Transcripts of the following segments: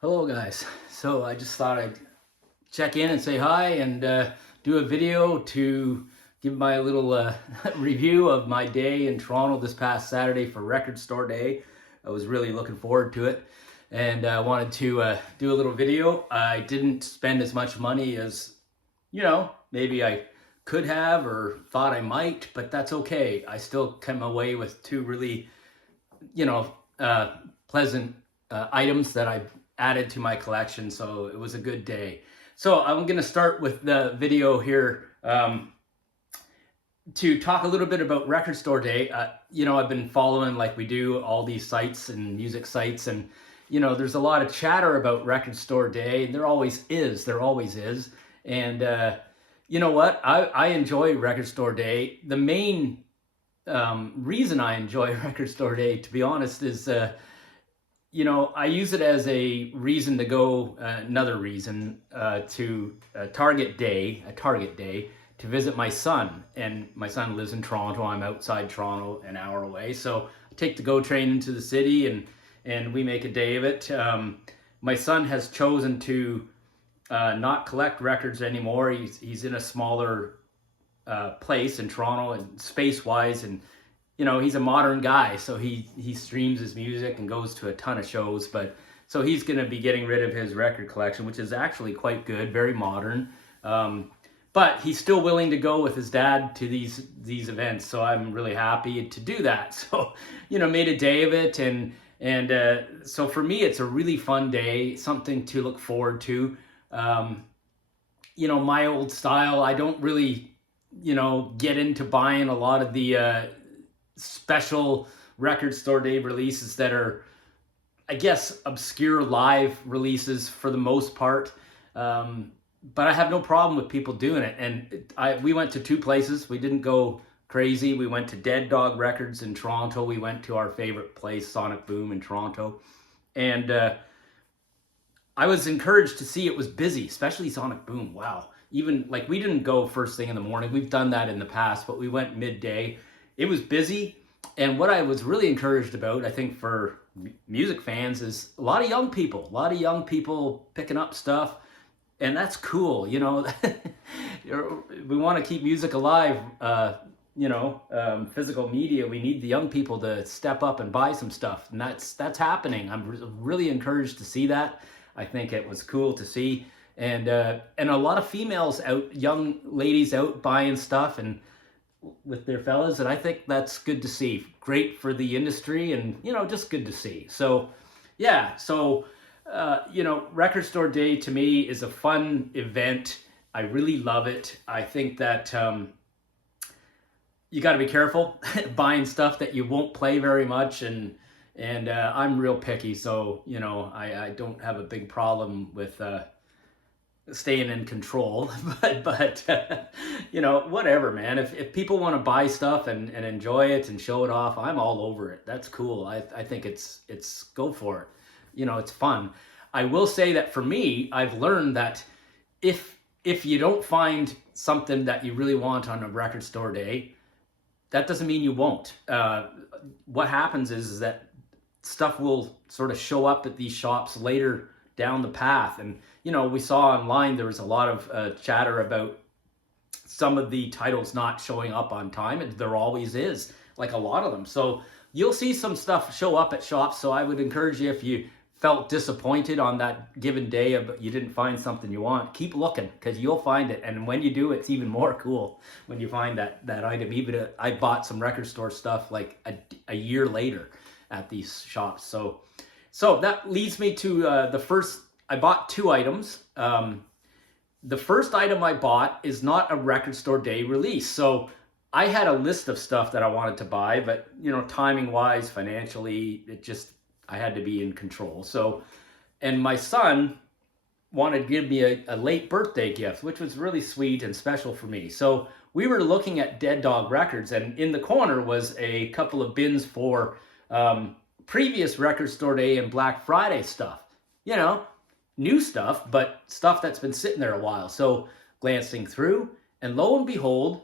Hello guys. So I just thought I'd check in and say hi and do a video to give my little review of my day in Toronto this past Saturday for Record Store Day. I was really looking forward to it and I wanted to do a little video. I didn't spend as much money as, maybe I could have or thought I might, but that's okay. I still came away with two really, you know, uh, pleasant items that I added to my collection. So it was a good day. So I'm going to start with the video here to talk a little bit about Record Store Day. I've been following, like we do, all these sites and music sites, and there's a lot of chatter about Record Store Day. There always is. There always is. And you know what? I enjoy Record Store Day. The main reason I enjoy Record Store Day, to be honest, is I use it as a reason to go, another reason to a Target day to visit my son. And my son lives in Toronto. I'm outside Toronto, an hour away. So I take the GO train into the city and we make a day of it. My son has chosen to not collect records anymore. He's in a smaller place in Toronto and space-wise, and he's a modern guy, so he streams his music and goes to a ton of shows. But so he's going to be getting rid of his record collection, which is actually quite good, very modern. But he's still willing to go with his dad to these events, so I'm really happy to do that. So made a day of it, and so for me, it's a really fun day, something to look forward to. My old style, I don't really get into buying a lot of the special Record Store Day releases that are, I guess, obscure live releases for the most part. But I have no problem with people doing it. And we went to two places. We didn't go crazy. We went to Dead Dog Records in Toronto. We went to our favorite place, Sonic Boom in Toronto. And I was encouraged to see it was busy, especially Sonic Boom. Wow. Even like we didn't go first thing in the morning. We've done that in the past, but we went midday. It was busy. And what I was really encouraged about, I think, for music fans is a lot of young people picking up stuff. And that's cool. We want to keep music alive. Physical media, we need the young people to step up and buy some stuff. And that's happening. I'm really encouraged to see that. I think it was cool to see. And a lot of females out, young ladies out buying stuff and with their fellas, and I think that's good to see. Great for the industry, and just good to see. So yeah, Record Store Day to me is a fun event. I really love it. I think that you got to be careful buying stuff that you won't play very much, and I'm real picky, so I don't have a big problem with staying in control. but whatever, man. If people want to buy stuff and enjoy it and show it off, I'm all over it. That's cool. I think it's go for it. It's fun. I will say that for me, I've learned that if you don't find something that you really want on a Record Store Day, that doesn't mean you won't. What happens is that stuff will sort of show up at these shops later down the path. And we saw online there was a lot of chatter about some of the titles not showing up on time, and there always is, like a lot of them. So you'll see some stuff show up at shops. So I would encourage you, if you felt disappointed on that given day of you didn't find something you want, keep looking, because you'll find it. And when you do, it's even more cool when you find that item. Even I bought some record store stuff like a year later at these shops. So that leads me to the first. I bought two items. The first item I bought is not a Record Store Day release. So I had a list of stuff that I wanted to buy, but timing wise, financially, I had to be in control. So, and my son wanted to give me a late birthday gift, which was really sweet and special for me. So we were looking at Dead Dog Records, and in the corner was a couple of bins for previous Record Store Day and Black Friday stuff. New stuff, but stuff that's been sitting there a while. So glancing through, and lo and behold,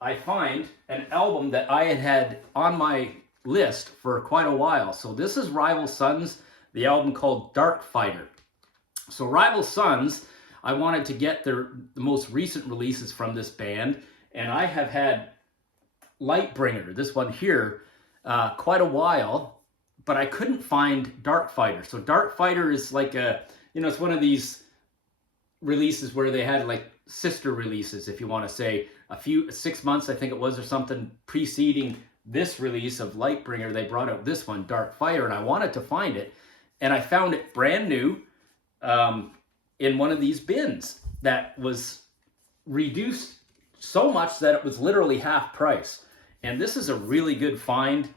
I find an album that I had on my list for quite a while. So this is Rival Sons, the album called Dark Fighter. So Rival Sons, I wanted to get the most recent releases from this band, and I have had Lightbringer, this one here, quite a while, but I couldn't find Dark Fighter. So Dark Fighter is like a, it's one of these releases where they had like sister releases, if you want to say, 6 months, I think it was, or something, preceding this release of Lightbringer. They brought out this one, Dark Fighter, and I wanted to find it, and I found it brand new in one of these bins that was reduced so much that it was literally half price. And this is a really good find.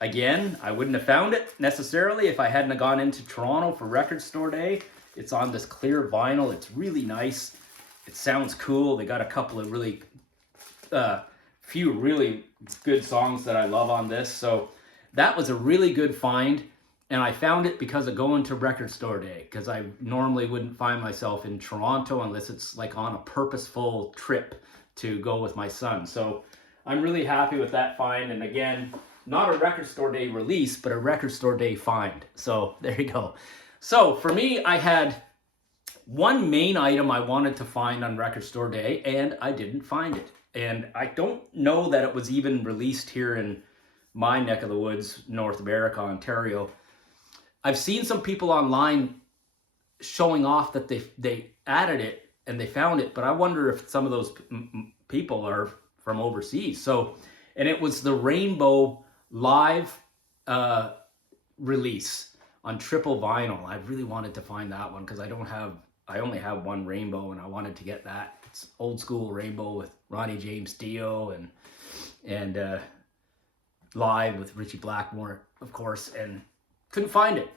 Again, I wouldn't have found it necessarily if I hadn't gone into Toronto for Record Store Day. It's on this clear vinyl. It's really nice. It sounds cool. They got a couple of really, few really good songs that I love on this. So that was a really good find. And I found it because of going to Record Store Day, because I normally wouldn't find myself in Toronto unless it's like on a purposeful trip to go with my son. So I'm really happy with that find. And again, not a Record Store Day release, but a Record Store Day find. So there you go. So for me, I had one main item I wanted to find on Record Store Day, and I didn't find it. And I don't know that it was even released here in my neck of the woods, North America, Ontario. I've seen some people online showing off that they added it and they found it, but I wonder if some of those people are from overseas. So, and it was the Rainbow live release on triple vinyl. I really wanted to find that one because I only have one Rainbow, and I wanted to get that. It's old school Rainbow with Ronnie James Dio and live with Richie Blackmore, of course, and couldn't find it.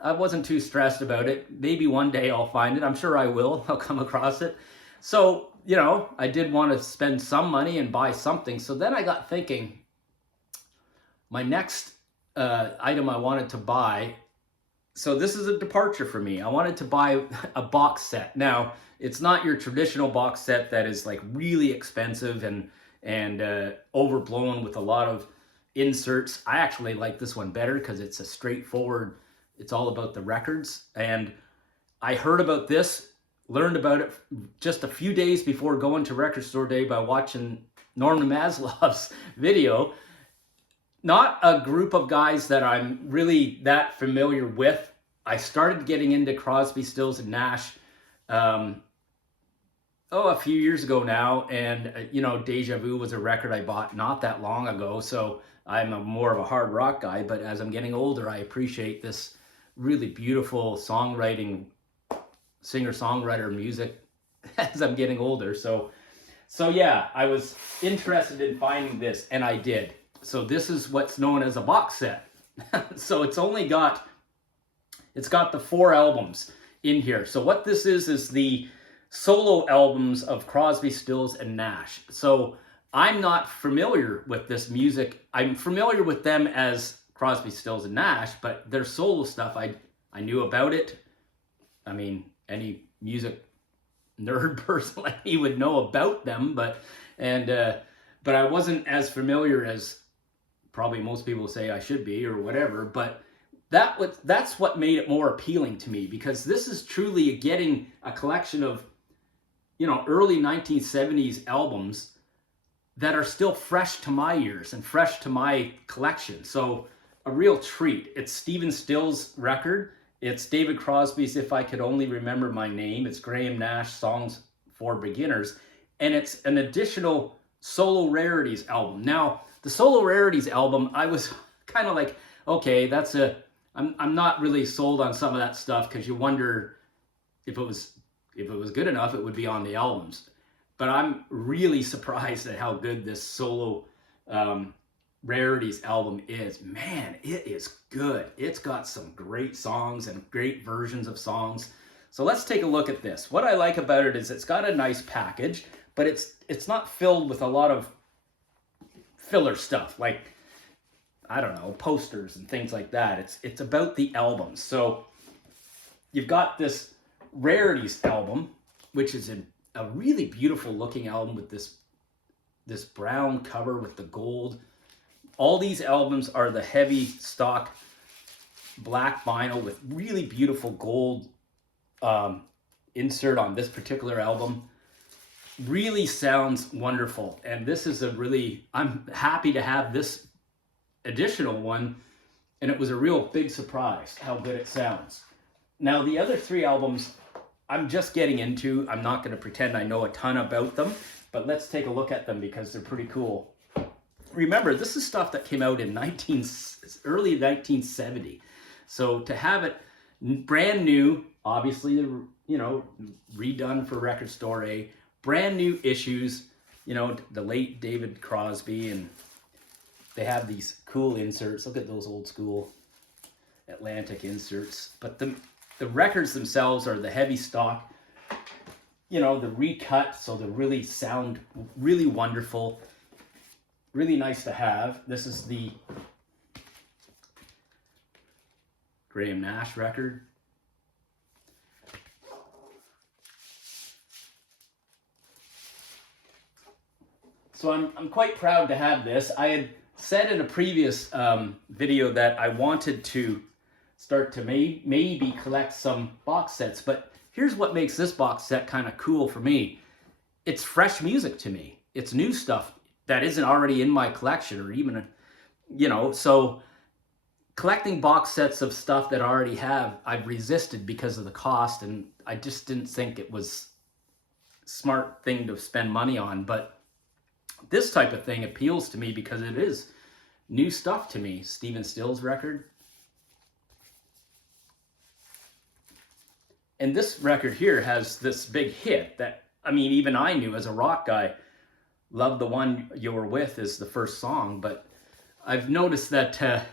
I wasn't too stressed about it. Maybe one day I'll find it. I'm sure I will. I'll come across it. So, I did want to spend some money and buy something. So then I got thinking, my next item I wanted to buy, so this is a departure for me. I wanted to buy a box set. Now, it's not your traditional box set that is like really expensive and overblown with a lot of inserts. I actually like this one better because it's a straightforward, it's all about the records. And I heard about this, learned about it just a few days before going to Record Store Day by watching Norman Maslow's video. Not a group of guys that I'm really that familiar with. I started getting into Crosby, Stills, and Nash a few years ago now, and Deja Vu was a record I bought not that long ago, so I'm more of a hard rock guy. But as I'm getting older, I appreciate this really beautiful songwriting, singer-songwriter music as I'm getting older. So yeah, I was interested in finding this, and I did. So this is what's known as a box set. So it's got the 4 albums in here. So what this is the solo albums of Crosby, Stills, and Nash. So I'm not familiar with this music. I'm familiar with them as Crosby, Stills, and Nash, but their solo stuff, I knew about it. I mean, any music nerd person like me would know about them, but I wasn't as familiar as probably most people say I should be or whatever. But that's what made it more appealing to me, because this is truly getting a collection of early 1970s albums that are still fresh to my ears and fresh to my collection. So a real treat. It's Stephen Stills' record. It's David Crosby's If I Could Only Remember My Name. It's Graham Nash, Songs for Beginners. And it's an additional Solo Rarities album. Now, the Solo Rarities album, I was kind of like, okay, I'm not really sold on some of that stuff, because you wonder if it was good enough, it would be on the albums. But I'm really surprised at how good this Solo Rarities album is. Man, it is good. It's got some great songs and great versions of songs. So let's take a look at this. What I like about it is it's got a nice package, but it's not filled with a lot of filler stuff like, I don't know, posters and things like that. It's about the albums. So you've got this Rarities album, which is a really beautiful looking album with this brown cover with the gold. All these albums are the heavy stock black vinyl with really beautiful gold insert on this particular album. Really sounds wonderful. And this is I'm happy to have this additional one. And it was a real big surprise how good it sounds. Now, the other 3 albums I'm just getting into. I'm not going to pretend I know a ton about them, but let's take a look at them because they're pretty cool. Remember, this is stuff that came out in early 1970. So to have it brand new, obviously, redone for Record Store A, brand new issues, the late David Crosby, and they have these cool inserts. Look at those old school Atlantic inserts. But the records themselves are the heavy stock, the recut, so they really sound really wonderful. Really nice to have. This is the Graham Nash record. So I'm quite proud to have this. I had said in a previous video that I wanted to start to maybe collect some box sets, but here's what makes this box set kind of cool for me. It's fresh music to me. It's new stuff that isn't already in my collection, or even, so collecting box sets of stuff that I already have, I've resisted because of the cost, and I just didn't think it was a smart thing to spend money on. But this type of thing appeals to me because it is new stuff to me. Stephen Stills record. And this record here has this big hit that, even I knew as a rock guy, Love the One You Were With is the first song, but I've noticed that,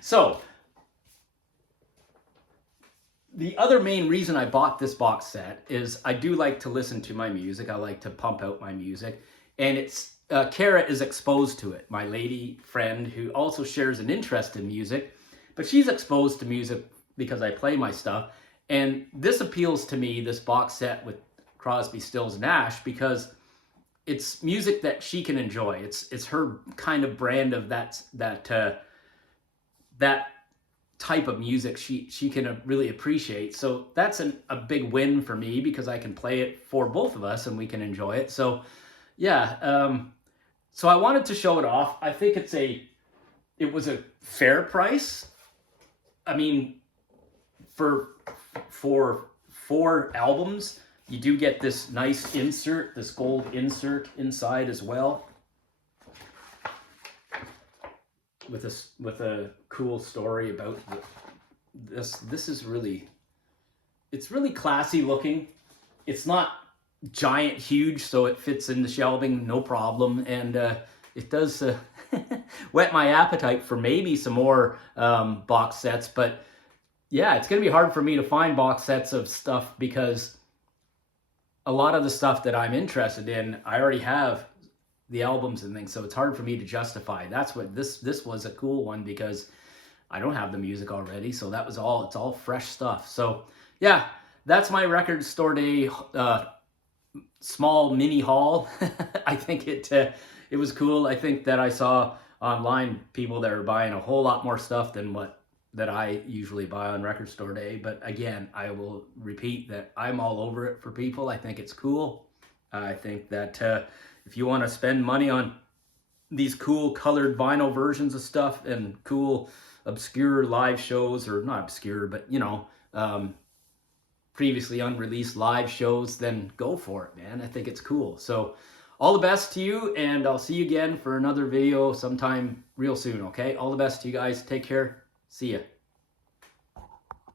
so, the other main reason I bought this box set is I do like to listen to my music. I like to pump out my music, and Kara is exposed to it, my lady friend who also shares an interest in music, but she's exposed to music because I play my stuff. And this appeals to me, this box set with Crosby, Stills, Nash, because it's music that she can enjoy. It's her kind of brand of that type of music she can really appreciate. So that's a big win for me because I can play it for both of us and we can enjoy it. So yeah, so I wanted to show it off. I think it was a fair price. For 4 albums, you do get this nice insert, this gold insert inside as well, with a cool story about this. This is it's really classy looking. It's not giant, huge, so it fits in the shelving, no problem. And it does whet my appetite for maybe some more box sets, but yeah, it's going to be hard for me to find box sets of stuff because a lot of the stuff that I'm interested in, I already have the albums and things, so it's hard for me to justify. That's what this was a cool one because I don't have the music already, so it's all fresh stuff. So yeah, that's my Record Store Day small mini haul. I think it was cool. I think that I saw online people that are buying a whole lot more stuff than that I usually buy on Record Store Day. But again, I will repeat that I'm all over it for people. I think it's cool. I think that if you want to spend money on these cool colored vinyl versions of stuff and cool obscure live shows, or not obscure, but previously unreleased live shows, then go for it, man. I think it's cool. So all the best to you, and I'll see you again for another video sometime real soon, okay? All the best to you guys. Take care. See ya.